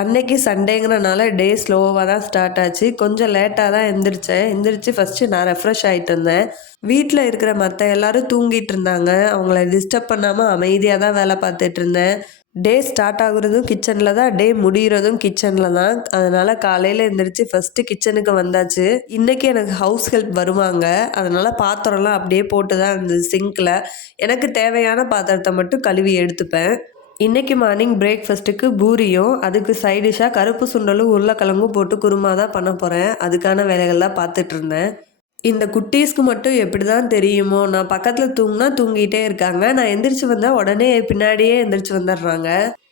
அன்னைக்கு சண்டேங்கிறனால டே ஸ்லோவாக தான் ஸ்டார்ட் ஆச்சு. கொஞ்சம் லேட்டாக தான் எந்திரிச்சேன். எந்திரிச்சு ஃபஸ்ட்டு நான் ரெஃப்ரெஷ் ஆகிட்டு இருந்தேன். வீட்டில் இருக்கிற மற்ற எல்லாரும் தூங்கிட்டு இருந்தாங்க. அவங்கள டிஸ்டர்ப் பண்ணாமல் அமைதியாக தான் வேலை பார்த்துட்டு இருந்தேன். டே ஸ்டார்ட் ஆகுறதும் கிச்சனில் தான், டே முடிகிறதும் கிச்சனில் தான். அதனால் காலையில் எந்திரிச்சு ஃபஸ்ட்டு கிச்சனுக்கு வந்தாச்சு. இன்றைக்கி எனக்கு ஹவுஸ் ஹெல்ப் வருவாங்க. அதனால் பாத்திரம்லாம் அப்படியே போட்டு தான் இருந்தது சிங்கில். எனக்கு தேவையான பாத்திரத்தை மட்டும் கழுவி எடுத்துப்பேன். இன்றைக்கி மார்னிங் பிரேக்ஃபாஸ்ட்டுக்கு பூரியும் அதுக்கு சைடிஷாக கருப்பு சுண்டலும் உருளைக்கிழங்கும் போட்டு குருமா தான் பண்ண போகிறேன். அதுக்கான வேலைகள்லாம் பார்த்துட்ருந்தேன். இந்த குட்டீஸ்க்கு மட்டும் எப்படி தான் தெரியுமோ, நான் பக்கத்தில் தூங்கினா தூங்கிட்டே இருக்காங்க. நான் எந்திரிச்சு வந்தால் உடனே பின்னாடியே எந்திரிச்சு வந்துடுறாங்க.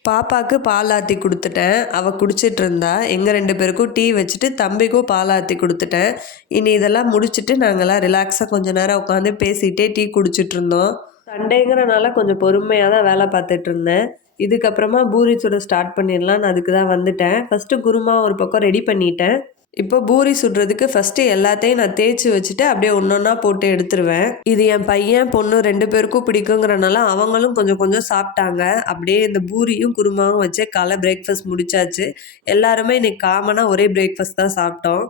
பாப்பாவுக்கு பால் ஆற்றி கொடுத்துட்டேன். அவள் குடிச்சிட்டு இருந்தா. எங்கள் 2 பேருக்கும் டீ வச்சுட்டு தம்பிக்கும் பால் ஆற்றி கொடுத்துட்டேன். இனி இதெல்லாம் முடிச்சுட்டு நாங்கள்லாம் ரிலாக்ஸாக கொஞ்சம் நேரம் உட்காந்து பேசிகிட்டே டீ குடிச்சிட்டு இருந்தோம். சண்டேங்கிறனால கொஞ்சம் பொறுமையாக தான் வேலை பார்த்துட்டு இருந்தேன். இதுக்கப்புறமா பூரி சுட ஸ்டார்ட் பண்ணிடலான்னு அதுக்கு தான் வந்துட்டேன். ஃபஸ்ட்டு குருமா ஒரு பக்கம் ரெடி பண்ணிட்டேன். இப்போ பூரி சுடுறதுக்கு ஃபஸ்ட்டு எல்லாத்தையும் நான் தேய்ச்சி வச்சுட்டு அப்படியே ஒன்றா போட்டு எடுத்துருவேன். இது என் பையன் பொண்ணு 2 பேருக்கும் பிடிக்குங்கிறனால அவங்களும் கொஞ்சம் கொஞ்சம் சாப்பிட்டாங்க. அப்படியே இந்த பூரியும் குருமாவும் வச்சு காலை பிரேக்ஃபாஸ்ட் முடிச்சாச்சு. எல்லாருமே இன்னைக்கு காமனாக ஒரே பிரேக்ஃபாஸ்ட் தான் சாப்பிட்டோம்.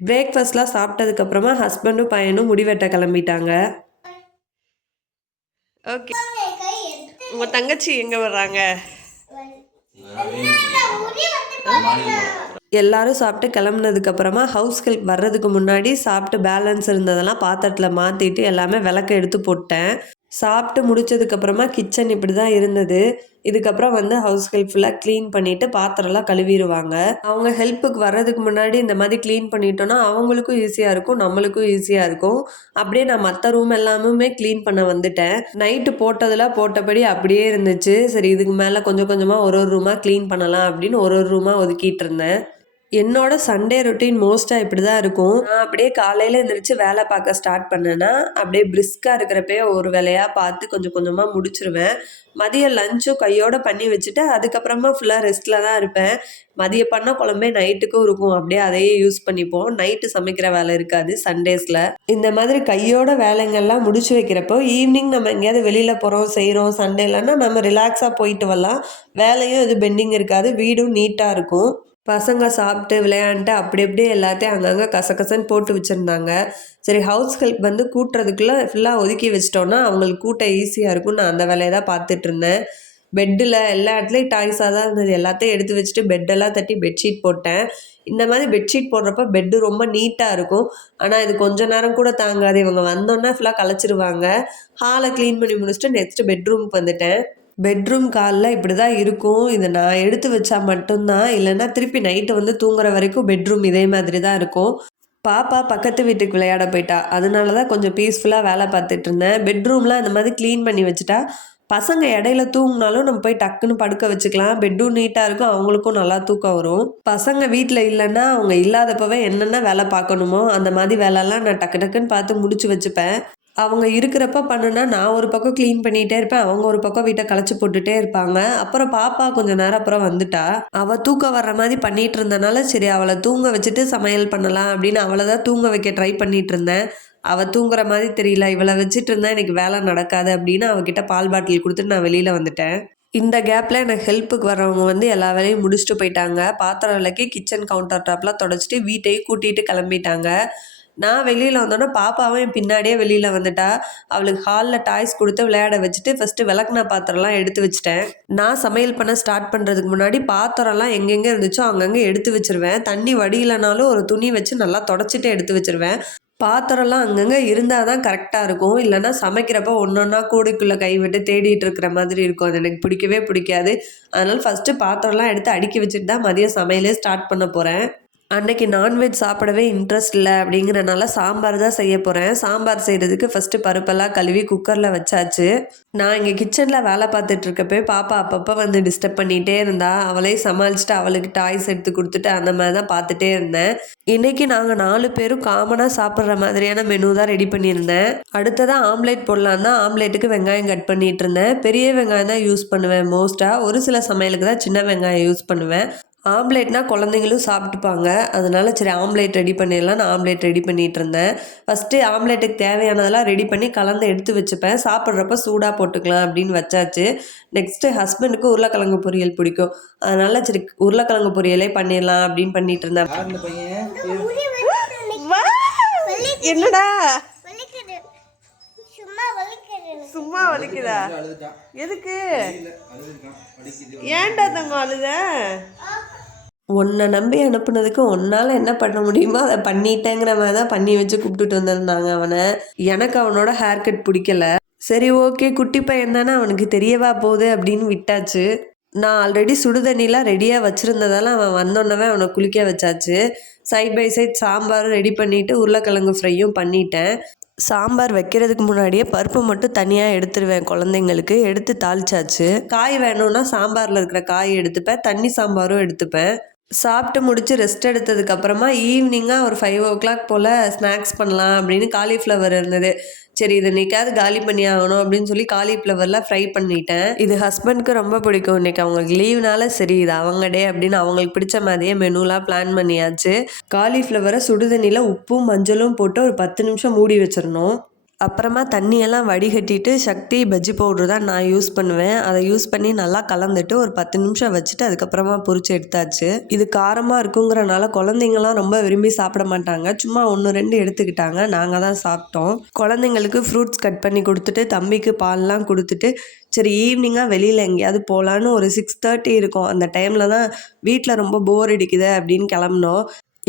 பிரேக்ஃபாஸ்ட்லாம் சாப்பிட்டதுக்கப்புறமா ஹஸ்பண்டும் பையனும் முடிவெட்ட கிளம்பிட்டாங்க. ஓகே, உங்கள் தங்கச்சி எங்கே வர்றாங்க? எல்லாரும் சாப்பிட்டு கிளம்புனதுக்கப்புறமா ஹவுஸ் ஹெல்ப் வர்றதுக்கு முன்னாடி சாப்பிட்டு பேலன்ஸ் இருந்ததெல்லாம் பாத்திரத்தில் மாற்றிட்டு எல்லாமே விளக்க எடுத்து போட்டேன். சாப்பிட்டு முடிச்சதுக்கப்புறமா கிச்சன் இப்படி தான் இருந்தது. இதுக்கப்புறம் வந்து ஹவுஸ் ஹெல்ப் ஃபுல்லாக க்ளீன் பண்ணிவிட்டு பாத்திரம்லாம் கழுவிடுவாங்க. அவங்க ஹெல்ப்புக்கு வர்றதுக்கு முன்னாடி இந்த மாதிரி க்ளீன் பண்ணிட்டோன்னா அவங்களுக்கும் ஈஸியாக இருக்கும், நம்மளுக்கும் ஈஸியாக இருக்கும். அப்படியே நான் மற்ற ரூம் எல்லாமே க்ளீன் பண்ண வந்துட்டேன். நைட்டு போட்டதெல்லாம் போட்டபடி அப்படியே இருந்துச்சு. சரி, இதுக்கு மேலே கொஞ்சம் கொஞ்சமாக ஒரு ரூமாக க்ளீன் பண்ணலாம் அப்படின்னு ஒரு ரூமாக ஒதுக்கிட்டு இருந்தேன். என்னோட சண்டே ரொட்டீன் மோஸ்ட்டாக இப்படி தான் இருக்கும். நான் அப்படியே காலையில் எழுந்திரிச்சு வேலை பார்க்க ஸ்டார்ட் பண்ணேன்னா அப்படியே பிரிஸ்காக இருக்கிறப்பே ஒரு வேலையாக பார்த்து கொஞ்சம் கொஞ்சமாக முடிச்சிருவேன். மதியம் லஞ்சும் கையோடு பண்ணி வச்சுட்டு அதுக்கப்புறமா ஃபுல்லாக ரெஸ்ட்டில் தான் இருப்பேன். மதியம் பண்ண குழம்பே நைட்டுக்கும் இருக்கும். அப்படியே அதையே யூஸ் பண்ணிப்போம். நைட்டு சமைக்கிற வேலை இருக்காது சண்டேஸில். இந்த மாதிரி கையோட வேலைங்கள்லாம் முடிச்சு வைக்கிறப்போ ஈவினிங் நம்ம எங்கேயாவது வெளியில் போகிறோம் செய்கிறோம் சண்டேலன்னா நம்ம ரிலாக்ஸாக போயிட்டு வரலாம். வேலையும் இது பெண்டிங் இருக்காது, வீடும் நீட்டாக இருக்கும். பசங்க சாப்பிட்டு விளையாண்டுட்டு அப்படி அப்படியே எல்லாத்தையும் அங்கங்கே கசகசன்னு போட்டு வச்சுருந்தாங்க. சரி, ஹவுஸ் ஹெல்ப் வந்து கூட்டுறதுக்குள்ளே ஃபுல்லாக ஒதுக்கி வச்சிட்டோன்னா அவங்களுக்கு கூட்ட ஈஸியாக இருக்கும். நான் அந்த வேலையை தான் பார்த்துட்டு இருந்தேன். பெட்டில் எல்லா இடத்துலையும் டாய்ஸாக தான் இருந்தது. எல்லாத்தையும் எடுத்து வச்சுட்டு பெட்டெல்லாம் தட்டி பெட்ஷீட் போட்டேன். இந்த மாதிரி பெட்ஷீட் போடுறப்ப பெட்டு ரொம்ப நீட்டாக இருக்கும். ஆனால் இது கொஞ்ச நேரம் கூட தாங்காது. இவங்க வந்தோன்னா ஃபுல்லாக கலைச்சிருவாங்க. ஹாலை க்ளீன் பண்ணி முடிச்சுட்டு நெக்ஸ்ட்டு பெட்ரூமுக்கு வந்துட்டேன். பெட்ரூம் காலில் இப்படி தான் இருக்கும். இதை நான் எடுத்து வச்சா மட்டும்தான், இல்லைன்னா திருப்பி நைட்டு வந்து தூங்குற வரைக்கும் பெட்ரூம் இதே மாதிரி தான் இருக்கும். பாப்பா பக்கத்து வீட்டுக்கு விளையாட போயிட்டா. அதனால தான் கொஞ்சம் பீஸ்ஃபுல்லாக வேலை பார்த்துட்டு இருந்தேன். பெட்ரூம்லாம் இந்த மாதிரி க்ளீன் பண்ணி வச்சுட்டா பசங்க இடையில தூங்கினாலும் நம்ம போய் டக்குன்னு படுக்க வச்சுக்கலாம். பெட்ரூம் நீட்டாக இருக்கும், அவங்களுக்கும் நல்லா தூக்கம் வரும். பசங்க வீட்டில் இல்லைன்னா அவங்க இல்லாதப்பவே என்னென்ன வேலை பார்க்கணுமோ அந்த மாதிரி வேலைலாம் நான் டக்கு டக்குன்னு பார்த்து முடிச்சு வச்சுப்பேன். அவங்க இருக்கிறப்ப பண்ணுனா நான் ஒரு பக்கம் க்ளீன் பண்ணிகிட்டே இருப்பேன், அவங்க ஒரு பக்கம் வீட்டை களைச்சி போட்டுகிட்டே இருப்பாங்க. அப்புறம் பாப்பா கொஞ்சம் நேரம் அப்புறம் வந்துட்டா. அவள் தூக்கம் வர்ற மாதிரி பண்ணிகிட்டு இருந்தனால சரி அவளை தூங்க வச்சுட்டு சமையல் பண்ணலாம் அப்படின்னு அவளை தான் தூங்க வைக்க ட்ரை பண்ணிகிட்டு இருந்தேன். அவள் தூங்குற மாதிரி தெரியல. இவளை வச்சுட்டு இருந்தால் எனக்கு வேலை நடக்காது அப்படின்னு அவகிட்ட பால் பாட்டில் கொடுத்துட்டு நான் வெளியில் வந்துட்டேன். இந்த கேப்பில் எனக்கு ஹெல்ப்புக்கு வரவங்க வந்து எல்லா வேலையும் முடிச்சுட்டு போயிட்டாங்க. பாத்திரம் விளக்கி கிச்சன் கவுண்டர் டாப்லாம் தொடச்சிட்டு வீட்டையும் கூட்டிகிட்டு கிளம்பிட்டாங்க. நான் வெளியில் வந்தோன்னா பாப்பாவும் என் பின்னாடியே வெளியில் வந்துட்டா. அவளுக்கு ஹாலில் டாய்ஸ் கொடுத்து விளையாட வச்சுட்டு ஃபஸ்ட்டு விளக்குன பாத்திரம்லாம் எடுத்து வச்சுட்டேன். நான் சமையல் பண்ண ஸ்டார்ட் பண்ணுறதுக்கு முன்னாடி பாத்திரம்லாம் எங்கெங்கே இருந்துச்சோ அங்கங்கே எடுத்து வச்சுருவேன். தண்ணி வடியிலனாலும் ஒரு துணி வச்சு நல்லா தொடச்சிட்டு எடுத்து வச்சுருவேன். பாத்திரம்லாம் அங்கங்கே இருந்தால் தான் கரெக்டாக இருக்கும். இல்லைனா சமைக்கிறப்போ ஒன்றா கூடைக்குள்ளே கைவிட்டு தேடிட்டு இருக்கிற மாதிரி இருக்கும். அது எனக்கு பிடிக்கவே பிடிக்காது. அதனால் ஃபஸ்ட்டு பாத்திரம்லாம் எடுத்து அடுக்கி வச்சுட்டு தான் மதியம் சமையலே ஸ்டார்ட் பண்ண போகிறேன். அன்றைக்கி நான்வெஜ் சாப்பிடவே இன்ட்ரெஸ்ட் இல்லை அப்படிங்கிறனால சாம்பார் தான் செய்ய போகிறேன். சாம்பார் செய்கிறதுக்கு ஃபஸ்ட்டு பருப்பெல்லாம் கழுவி குக்கரில் வச்சாச்சு. நான் இங்கே கிச்சனில் வேலை பார்த்துட்டு இருக்கப்போ பாப்பா அப்பப்போ வந்து டிஸ்டர்ப் பண்ணிகிட்டே இருந்தா. அவளே சமாளிச்சுட்டு அவளுக்கு டாய்ஸ் எடுத்து கொடுத்துட்டு அந்த மாதிரி தான் பார்த்துட்டே இருந்தேன். இன்றைக்கி நாங்கள் 4 பேரும் காமனாக சாப்பிட்ற மாதிரியான மெனு தான் ரெடி பண்ணியிருந்தேன். அடுத்ததான் ஆம்லேட் போடலான் தான் ஆம்லேட்டுக்கு வெங்காயம் கட் பண்ணிகிட்டு இருந்தேன். பெரிய வெங்காயம் தான் யூஸ் பண்ணுவேன் மோஸ்ட்டாக. ஒரு சில சமையலுக்கு தான் சின்ன வெங்காயம் யூஸ் பண்ணுவேன். ஆம்லேட்னா குழந்தைங்களும் சாப்பிட்டுப்பாங்க. அதனால சரி ஆம்லேட் ரெடி பண்ணிடலாம். நான் ஆம்லேட் ரெடி பண்ணிட்டு இருந்தேன். ஃபஸ்ட்டு ஆம்லேட்டுக்கு தேவையானதெல்லாம் ரெடி பண்ணி கலந்து எடுத்து வச்சுப்பேன். சாப்பிட்றப்ப சூடாக போட்டுக்கலாம் அப்படின்னு வச்சாச்சு. நெக்ஸ்ட்டு ஹஸ்பண்டுக்கு உருளைக்கிழங்கு பொரியல் பிடிக்கும். அதனால சரி உருளைக்கிழங்கு பொரியலே பண்ணிடலாம் அப்படின்னு பண்ணிட்டு இருந்தேன். என்னடா சும்மா வலிக்குதா? எதுக்கு? ஏன்டா தங்கம் அழுத? உன்னை நம்பி அனுப்புனதுக்கு உன்னால் என்ன பண்ண முடியுமோ அதை பண்ணிட்டேங்கிற மாதிரி தான் பண்ணி வச்சு கூப்பிட்டுட்டு வந்திருந்தாங்க அவனை. எனக்கு அவனோட ஹேர் கட் பிடிக்கல. சரி ஓகே, குட்டி பையன் தானே, அவனுக்கு தெரியவா போகுது அப்படின்னு விட்டாச்சு. நான் ஆல்ரெடி சுடுதண்ணிலாம் ரெடியாக வச்சுருந்ததால அவன் வந்தோன்னவே அவனை குளிக்க வச்சாச்சு. சைட் பை சைட் சாம்பாரும் ரெடி பண்ணிவிட்டு உருளைக்கிழங்கு ஃப்ரையும் பண்ணிட்டேன். சாம்பார் வைக்கிறதுக்கு முன்னாடியே பருப்பு மட்டும் தனியாக எடுத்துருவேன் குழந்தைங்களுக்கு. எடுத்து தாளிச்சாச்சு. காய் வேணும்னா சாம்பாரில் இருக்கிற காய் எடுத்துப்பேன், தண்ணி சாம்பாரும் எடுத்துப்பேன். சாப்பிட்டு முடிச்சு ரெஸ்ட் எடுத்ததுக்கப்புறமா ஈவினிங்காக ஒரு 5 o'clock போல் ஸ்நாக்ஸ் பண்ணலாம் அப்படின்னு காலிஃப்ளவர் இருந்தது. சரி இது இன்னைக்காவது காலி பண்ணி ஆகணும் அப்படின்னு சொல்லி காலிஃப்ளவர்லாம் ஃப்ரை பண்ணிட்டேன். இது ஹஸ்பண்ட்க்கு ரொம்ப பிடிக்கும். இன்றைக்கி அவங்களுக்கு லீவ்னால சரி இது அவங்க டே அப்படின்னு அவங்களுக்கு பிடிச்ச மாதிரியே மெனுலாம் பிளான் பண்ணியாச்சு. காலிஃப்ளவரை சுடுதண்ணியில் உப்பும் மஞ்சளும் போட்டு ஒரு 10 நிமிஷம் மூடி வச்சிடணும். அப்புறமா தண்ணியெல்லாம் வடிகட்டிட்டு சக்தி பஜ்ஜி பவுட்ரு தான் நான் யூஸ் பண்ணுவேன். அதை யூஸ் பண்ணி நல்லா கலந்துட்டு ஒரு 10 நிமிஷம் வச்சுட்டு அதுக்கப்புறமா பொரிச்சு எடுத்தாச்சு. இது காரமாக இருக்குங்கிறனால குழந்தைங்களாம் ரொம்ப விரும்பி சாப்பிட மாட்டாங்க. சும்மா 1-2 எடுத்துக்கிட்டாங்க. நாங்கள் தான் சாப்பிட்டோம். குழந்தைங்களுக்கு ஃப்ரூட்ஸ் கட் பண்ணி கொடுத்துட்டு தம்பிக்கு பால்லாம் கொடுத்துட்டு சரி ஈவினிங்காக வெளியில் எங்கேயாவது போகலான்னு ஒரு 6:30 இருக்கும். அந்த டைமில் தான் வீட்டில் ரொம்ப போர் அடிக்குது அப்படின்னு கிளம்புனோம்.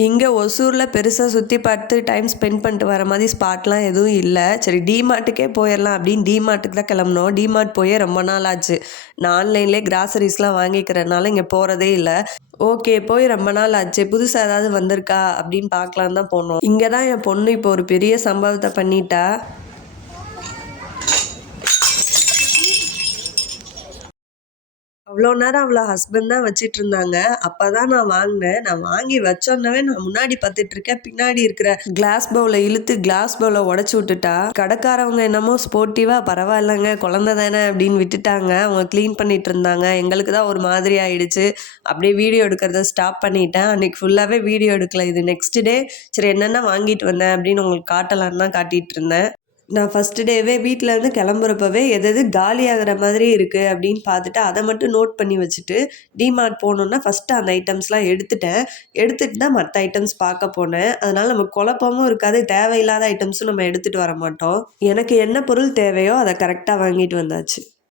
இங்கே ஒசூரில் பெருசாக சுற்றி பார்த்து டைம் ஸ்பெண்ட் பண்ணிட்டு வர மாதிரி ஸ்பாட்லாம் எதுவும் இல்லை. சரி டிமார்ட்டுக்கே போயிடலாம் அப்படின்னு டிமார்ட்டுக்கு தான் கிளம்புனோம். டிமார்ட் போயே ரொம்ப நாள் ஆச்சு. நான் ஆன்லைன்லேயே கிராசரிஸ்லாம் வாங்கிக்கிறதுனால இங்கே போகிறதே இல்லை. ஓகே போய் ரொம்ப நாள் ஆச்சு, புதுசாக ஏதாவது வந்திருக்கா அப்படின்னு பார்க்கலான்னு தான் போனோம். இங்கே தான் என் பொண்ணு இப்போ ஒரு பெரிய சம்பவத்தை பண்ணிட்டா. அவ்வளோ நேரம் அவளை ஹஸ்பண்ட் தான் வச்சிட்டு இருந்தாங்க. அப்போ தான் நான் வாங்கினேன். நான் வாங்கி வச்சோன்னவே நான் முன்னாடி பார்த்துட்டு இருக்கேன். பின்னாடி இருக்கிற கிளாஸ் பவுலை இழுத்து கிளாஸ் பவுலை உடச்சி விட்டுட்டா. கடைக்காரவங்க என்னமோ ஸ்போர்ட்டிவாக பரவாயில்லைங்க குழந்தை தானே அப்படின்னு விட்டுட்டாங்க. அவங்க க்ளீன் பண்ணிட்டு இருந்தாங்க. எங்களுக்கு தான் ஒரு மாதிரி ஆயிடுச்சு. அப்படியே வீடியோ எடுக்கிறத ஸ்டாப் பண்ணிட்டேன். அன்றைக்கி ஃபுல்லாகவே வீடியோ எடுக்கல. இது நெக்ஸ்ட் டே சரி என்னென்ன வாங்கிட்டு வந்தேன் அப்படின்னு உங்களுக்கு காட்டலான்னு தான் காட்டிகிட்டு இருந்தேன். நான் ஃபஸ்ட்டு டேவே வீட்டிலேருந்து கிளம்புறப்பவே எது காலியாகிற மாதிரி இருக்குது அப்படின்னு பார்த்துட்டு அதை மட்டும் நோட் பண்ணி வச்சுட்டு டிமார்ட் போகணுன்னா ஃபஸ்ட்டு அந்த ஐட்டம்ஸ்லாம் எடுத்துகிட்டு தான் மற்ற ஐட்டம்ஸ் பார்க்க போனேன். அதனால் நமக்கு குழப்பமும் இருக்காது, தேவையில்லாத ஐட்டம்ஸும் நம்ம எடுத்துகிட்டு வர மாட்டோம். எனக்கு என்ன பொருள் தேவையோ அதை கரெக்டாக வாங்கிட்டு வந்தாச்சு.